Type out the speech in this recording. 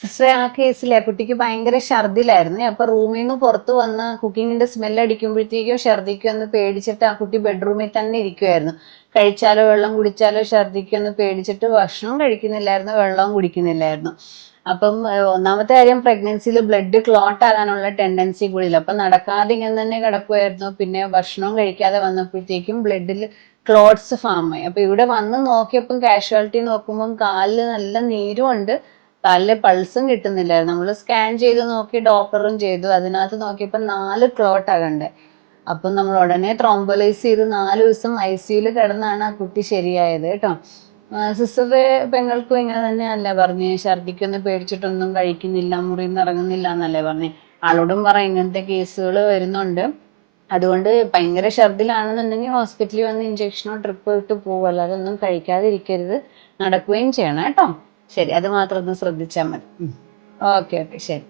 സിസ്റ്ററെ ആ കേസിലെ കുട്ടിക്ക് ഭയങ്കര ഛർദിലായിരുന്നു. അപ്പൊ റൂമിൽ നിന്ന് പുറത്ത് വന്ന് കുക്കിങ്ങിന്റെ സ്മെൽ അടിക്കുമ്പോഴത്തേക്കും ഛർദിക്കുമെന്ന് പേടിച്ചിട്ട് ആ കുട്ടി ബെഡ്റൂമിൽ തന്നെ ഇരിക്കുമായിരുന്നു. കഴിച്ചാലോ വെള്ളം കുടിച്ചാലോ ഛർദിക്കുമെന്ന് പേടിച്ചിട്ട് ഭക്ഷണവും കഴിക്കുന്നില്ലായിരുന്നു, വെള്ളവും കുടിക്കുന്നില്ലായിരുന്നു. അപ്പം ഒന്നാമത്തെ കാര്യം പ്രഗ്നൻസിയിൽ ബ്ലഡ് ക്ലോട്ട് ആകാനുള്ള ടെൻഡൻസി കൂടിയില്ല. അപ്പൊ നടക്കാതെ ഇങ്ങനെ തന്നെ കിടക്കുമായിരുന്നു. പിന്നെ ഭക്ഷണവും കഴിക്കാതെ വന്നപ്പോഴത്തേക്കും ബ്ലഡിൽ ക്ലോട്ട്സ് ഫാം ആയി. അപ്പൊ ഇവിടെ വന്ന് നോക്കിയപ്പം കാഷ്വാലിറ്റി നോക്കുമ്പം കാലിൽ നല്ല നീരും ഉണ്ട്, കാലിലെ പൾസും കിട്ടുന്നില്ലായിരുന്നു. നമ്മൾ സ്കാൻ ചെയ്ത് നോക്കി, ഡോക്ടറും ചെയ്തു. അതിനകത്ത് നോക്കിയപ്പോൾ 4 ക്ലോട്ട് ആകണ്ടേ. അപ്പം നമ്മൾ ഉടനെ ത്രോംബോലൈസ് ചെയ്ത് 4 ദിവസം ICUയിൽ കിടന്നാണ് ആ കുട്ടി ശരിയായത് കേട്ടോ. സിസ്റ്ററുടെ പെങ്ങൾക്കും ഇങ്ങനെ തന്നെയല്ലേ പറഞ്ഞേ? ഛർദിക്കൊന്നും പേടിച്ചിട്ടൊന്നും കഴിക്കുന്നില്ല, മുറിയിൽ നിന്ന് ഇറങ്ങുന്നില്ല എന്നല്ലേ പറഞ്ഞേ? ആളോടും പറ ഇങ്ങനത്തെ കേസുകൾ വരുന്നുണ്ട്. അതുകൊണ്ട് ഭയങ്കര ഛർദിലാണെന്നുണ്ടെങ്കിൽ ഹോസ്പിറ്റലിൽ വന്ന് ഇഞ്ചക്ഷനോ ട്രിപ്പോ ഇട്ട് പോകും, അല്ലാതെ ഒന്നും കഴിക്കാതിരിക്കരുത്. നടക്കുകയും ചെയ്യണം കേട്ടോ. ശരി, അത് മാത്രം ഒന്ന് ശ്രദ്ധിച്ചാൽ മതി. ഓക്കെ ഓക്കെ, ശരി.